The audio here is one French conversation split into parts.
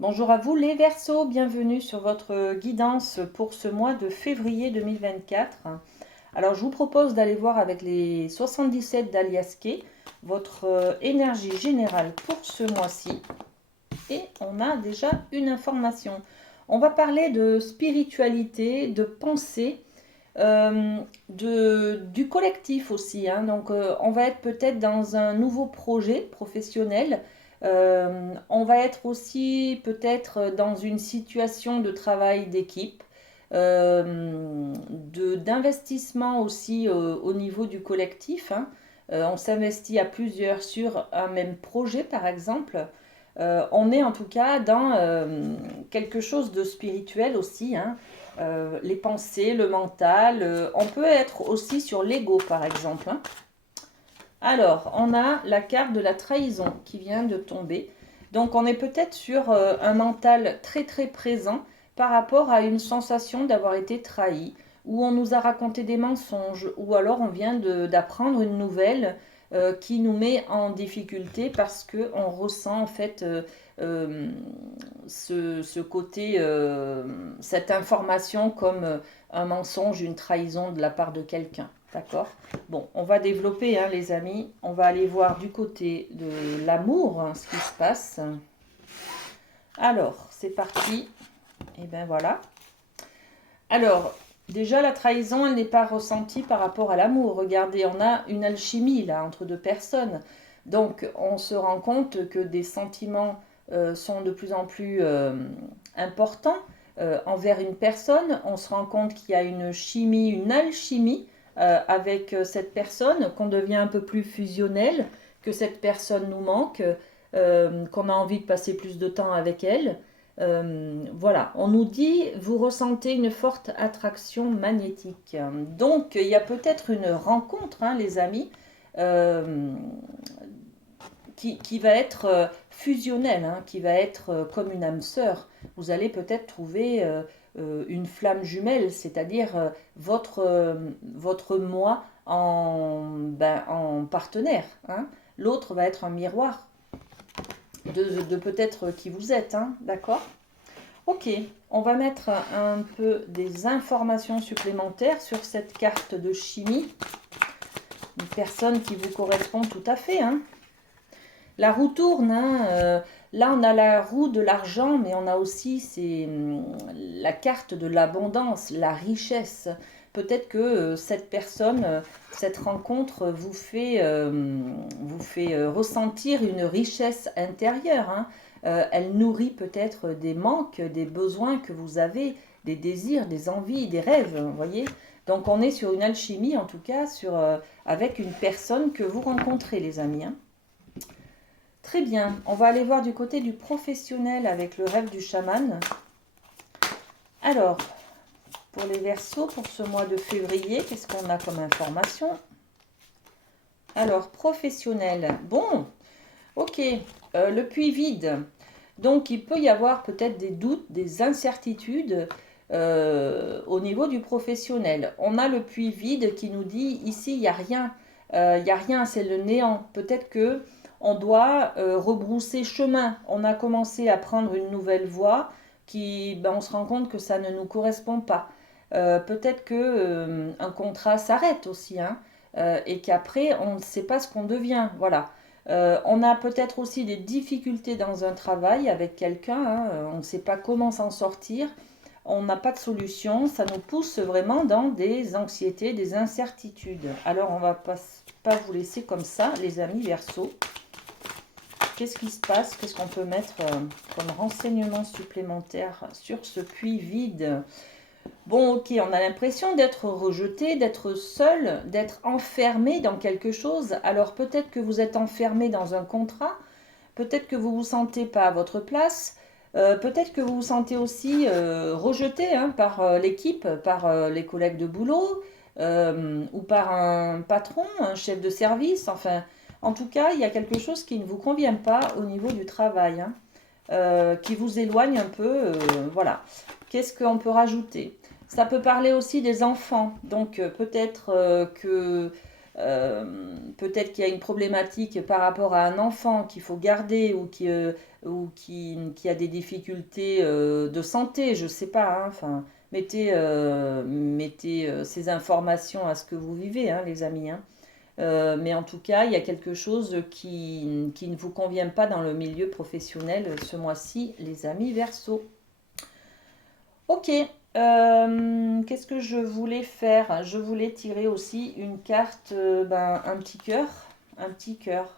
Bonjour à vous les Verseaux, bienvenue sur votre guidance pour ce mois de février 2024. Alors je vous propose d'aller voir avec les 77 d'Alias Kay votre énergie générale pour ce mois-ci. Et on a déjà une information. On va parler de spiritualité, de pensée, du collectif aussi, hein. Donc on va être peut-être dans un nouveau projet professionnel. On va être aussi peut-être dans une situation de travail d'équipe, d'investissement aussi au niveau du collectif, hein. On s'investit à plusieurs sur un même projet par exemple. On est en tout cas dans quelque chose de spirituel aussi, hein. Les pensées, le mental. On peut être aussi sur l'ego, par exemple, hein. Alors, on a la carte de la trahison qui vient de tomber. Donc, on est peut-être sur un mental très très présent par rapport à une sensation d'avoir été trahi, ou on nous a raconté des mensonges, ou alors on vient d'apprendre une nouvelle qui nous met en difficulté parce qu'on ressent en fait ce côté, cette information comme un mensonge, une trahison de la part de quelqu'un. D'accord? Bon, on va développer, hein, les amis. On va aller voir du côté de l'amour, hein, ce qui se passe. Alors, c'est parti. Et ben voilà. Alors, déjà, la trahison, elle n'est pas ressentie par rapport à l'amour. Regardez, on a une alchimie là entre deux personnes. Donc, on se rend compte que des sentiments sont de plus en plus importants envers une personne. On se rend compte qu'il y a une chimie, une alchimie avec cette personne, qu'on devient un peu plus fusionnel, que cette personne nous manque, qu'on a envie de passer plus de temps avec elle. Voilà, on nous dit, vous ressentez une forte attraction magnétique. Donc, il y a peut-être une rencontre, hein, les amis, euh, qui va être fusionnelle, hein, qui va être comme une âme sœur. Vous allez peut-être trouver une flamme jumelle, c'est-à-dire votre moi en partenaire, hein. L'autre va être un miroir de peut-être qui vous êtes, hein, d'accord? Ok, on va mettre un peu des informations supplémentaires sur cette carte de chimie. Une personne qui vous correspond tout à fait, hein. La roue tourne, hein. Là, on a la roue de l'argent, mais on a aussi la carte de l'abondance, la richesse. Peut-être que cette personne, cette rencontre vous fait ressentir une richesse intérieure, hein. Elle nourrit peut-être des manques, des besoins que vous avez, des désirs, des envies, des rêves, vous voyez. Donc on est sur une alchimie, en tout cas, avec une personne que vous rencontrez, les amis, hein. Très bien, on va aller voir du côté du professionnel avec le rêve du chaman. Alors, pour les Verseaux, pour ce mois de février, qu'est-ce qu'on a comme information? Alors, professionnel, bon, ok, le puits vide. Donc, il peut y avoir peut-être des doutes, des incertitudes au niveau du professionnel. On a le puits vide qui nous dit, ici, il n'y a rien. Il n'y a rien, c'est le néant. Peut-être que on doit rebrousser chemin. On a commencé à prendre une nouvelle voie on se rend compte que ça ne nous correspond pas. Peut-être que un contrat s'arrête aussi, hein, et qu'après on ne sait pas ce qu'on devient. Voilà. On a peut-être aussi des difficultés dans un travail avec quelqu'un, hein, on ne sait pas comment s'en sortir, on n'a pas de solution, ça nous pousse vraiment dans des anxiétés, des incertitudes. Alors on ne va pas vous laisser comme ça, les amis Verseaux. Qu'est-ce qui se passe? Qu'est-ce qu'on peut mettre comme renseignement supplémentaire sur ce puits vide? Bon, ok, on a l'impression d'être rejeté, d'être seul, d'être enfermé dans quelque chose. Alors peut-être que vous êtes enfermé dans un contrat, peut-être que vous vous sentez pas à votre place, peut-être que vous vous sentez aussi rejeté, hein, par l'équipe, par les collègues de boulot, ou par un patron, un chef de service. Enfin, en tout cas, il y a quelque chose qui ne vous convient pas au niveau du travail, hein, qui vous éloigne un peu. Voilà. Qu'est-ce qu'on peut rajouter? Ça peut parler aussi des enfants. Donc peut-être que peut-être qu'il y a une problématique par rapport à un enfant qu'il faut garder qui a des difficultés de santé, je ne sais pas. Hein, enfin, mettez ces informations à ce que vous vivez, hein, les amis. Hein. Mais en tout cas, il y a quelque chose qui ne vous convient pas dans le milieu professionnel ce mois-ci, les amis Verseau. Ok, qu'est-ce que je voulais faire? Je voulais tirer aussi une carte, un petit cœur. Un petit cœur.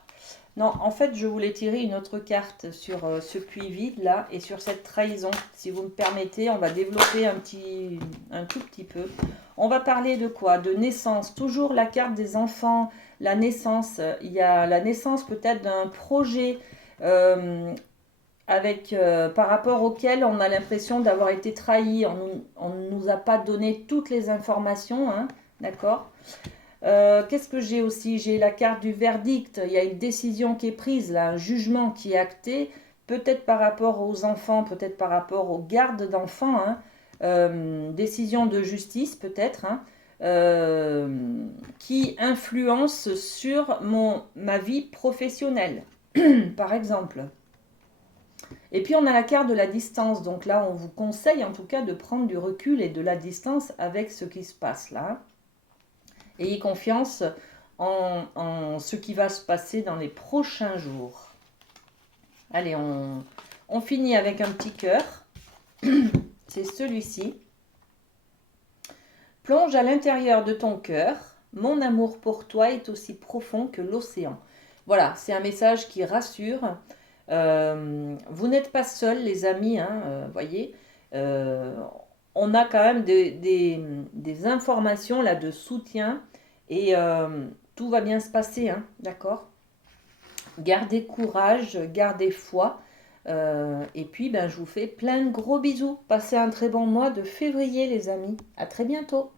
Non, en fait, je voulais tirer une autre carte sur ce puits vide là et sur cette trahison. Si vous me permettez, on va développer un tout petit peu. On va parler de quoi? De naissance. Toujours la carte des enfants, la naissance. Il y a la naissance peut-être d'un projet par rapport auquel on a l'impression d'avoir été trahi. On ne nous a pas donné toutes les informations, hein, d'accord? Qu'est-ce que j'ai aussi? J'ai la carte du verdict. Il y a une décision qui est prise, là, un jugement qui est acté, peut-être par rapport aux enfants, peut-être par rapport aux gardes d'enfants. Hein. Décision de justice, peut-être, hein, qui influence sur ma vie professionnelle, par exemple. Et puis on a la carte de la distance. Donc là, on vous conseille en tout cas de prendre du recul et de la distance avec ce qui se passe là. Ayez confiance en ce qui va se passer dans les prochains jours. Allez, on finit avec un petit cœur. C'est celui-ci. Plonge à l'intérieur de ton cœur. Mon amour pour toi est aussi profond que l'océan. Voilà, c'est un message qui rassure. Vous n'êtes pas seuls, les amis, hein, voyez. On a quand même des informations là de soutien et tout va bien se passer, hein, d'accord? Gardez courage, gardez foi. Et puis, je vous fais plein de gros bisous. Passez un très bon mois de février, les amis. À très bientôt.